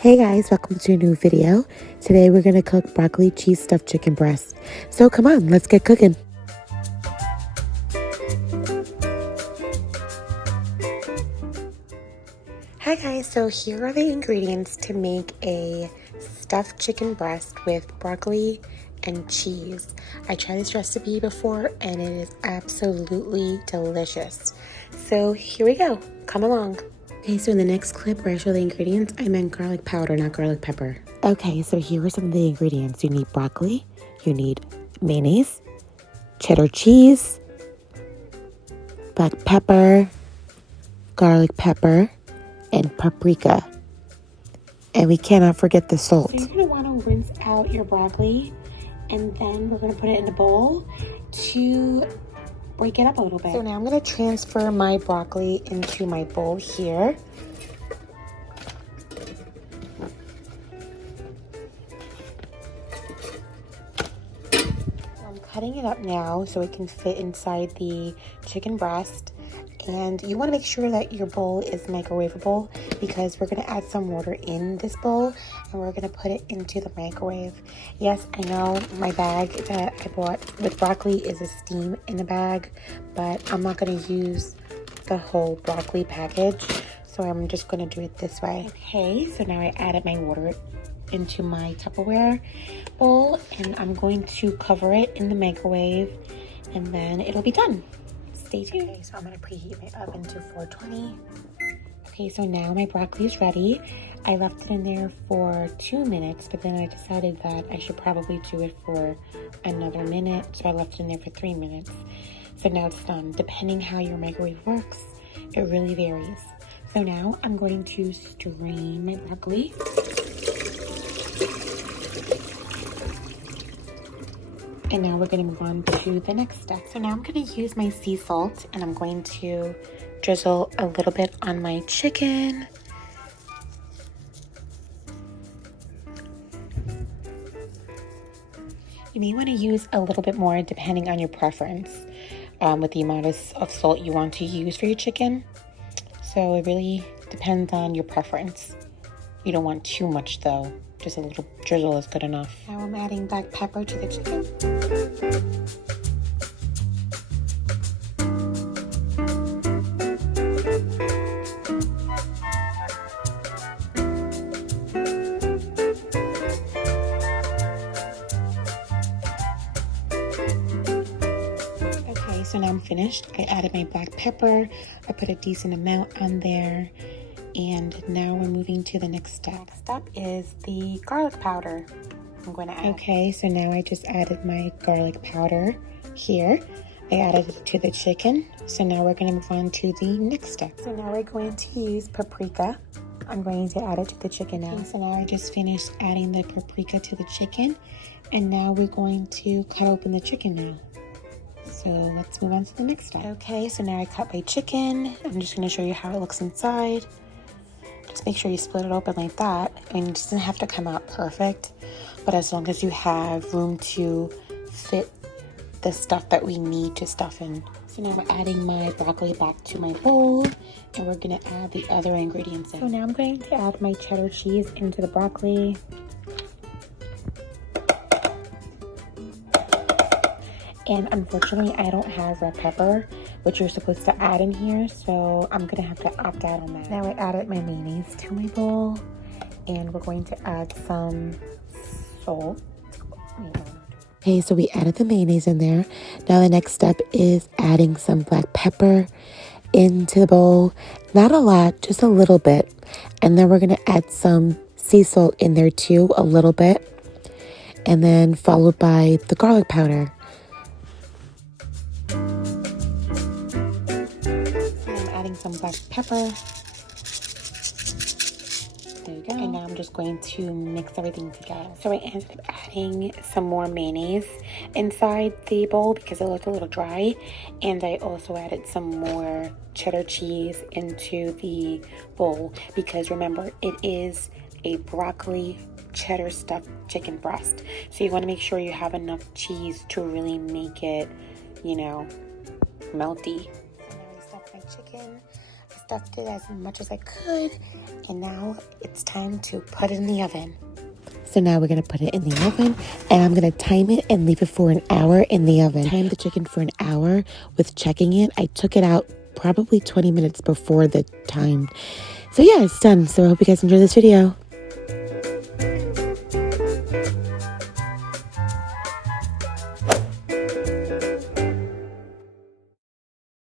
Hey guys, welcome to a new video. Today we're gonna cook broccoli cheese stuffed chicken breast. So come on, let's get cooking. Hi guys, so here are the ingredients to make a stuffed chicken breast with broccoli and cheese. I tried this recipe before and it is absolutely delicious. So here we go, come along. Okay, so in the next clip where I show the ingredients, I meant garlic powder, not garlic pepper. Okay, so here are some of the ingredients. You need broccoli, you need mayonnaise, cheddar cheese, black pepper, garlic pepper, and paprika. And we cannot forget the salt. So you're gonna wanna rinse out your broccoli, and then we're gonna put it in a bowl to break it up a little bit. So now I'm gonna transfer my broccoli into my bowl here. I'm cutting it up now so it can fit inside the chicken breast. And you want to make sure that your bowl is microwavable because we're going to add some water in this bowl and we're going to put it into the microwave. Yes, I know my bag that I bought with broccoli is a steam in a bag, but I'm not going to use the whole broccoli package, so I'm just going to do it this way. Okay, so now I added my water into my Tupperware bowl and I'm going to cover it in the microwave and then it'll be done. Stay tuned. Okay, so I'm going to preheat my oven to 420. Okay, so now my broccoli is ready. I left it in there for 2 minutes, but then I decided that I should probably do it for another minute, so I left it in there for 3 minutes. So now it's done. Depending how your microwave works, it really varies. So now I'm going to strain my broccoli. And now we're going to move on to the next step. So now I'm going to use my sea salt and I'm going to drizzle a little bit on my chicken. You may want to use a little bit more depending on your preference with the amount of salt you want to use for your chicken. So it really depends on your preference. You don't want too much though. Just a little drizzle is good enough. Now I'm adding black pepper to the chicken. Okay, so now I'm finished. I added my black pepper. I put a decent amount on there. And now we're moving to the next step. Next step is the garlic powder. I'm going to add. Okay, so now I just added my garlic powder here. I added it to the chicken. So now we're going to move on to the next step. So now we're going to use paprika. I'm going to add it to the chicken now. Okay, so now I just finished adding the paprika to the chicken. And now we're going to cut open the chicken now. So let's move on to the next step. Okay, so now I cut my chicken. I'm just going to show you how it looks inside. Just make sure you split it open like that. I mean, it doesn't have to come out perfect, but as long as you have room to fit the stuff that we need to stuff in. So now we're adding my broccoli back to my bowl, and we're gonna add the other ingredients in. So now I'm going to add my cheddar cheese into the broccoli. And unfortunately, I don't have red pepper, which you're supposed to add in here, so I'm gonna have to opt out on that. Now I added my mayonnaise to my bowl, and we're going to add some salt. Okay, so we added the mayonnaise in there. Now the next step is adding some black pepper into the bowl. Not a lot, just a little bit. And then we're gonna add some sea salt in there too, a little bit. And then followed by the garlic powder. Some black pepper. There you go. And now I'm just going to mix everything together. So I ended up adding some more mayonnaise inside the bowl because it looked a little dry. And I also added some more cheddar cheese into the bowl because remember, it is a broccoli cheddar stuffed chicken breast. So you want to make sure you have enough cheese to really make it, you know, melty. My chicken. I stuffed it as much as I could, and now it's time to put it in the oven. So now we're going to put it in the oven, and I'm going to time it and leave it for an hour in the oven. Time the chicken for an hour with checking it. I took it out probably 20 minutes before the time. So yeah, it's done. So I hope you guys enjoy this video.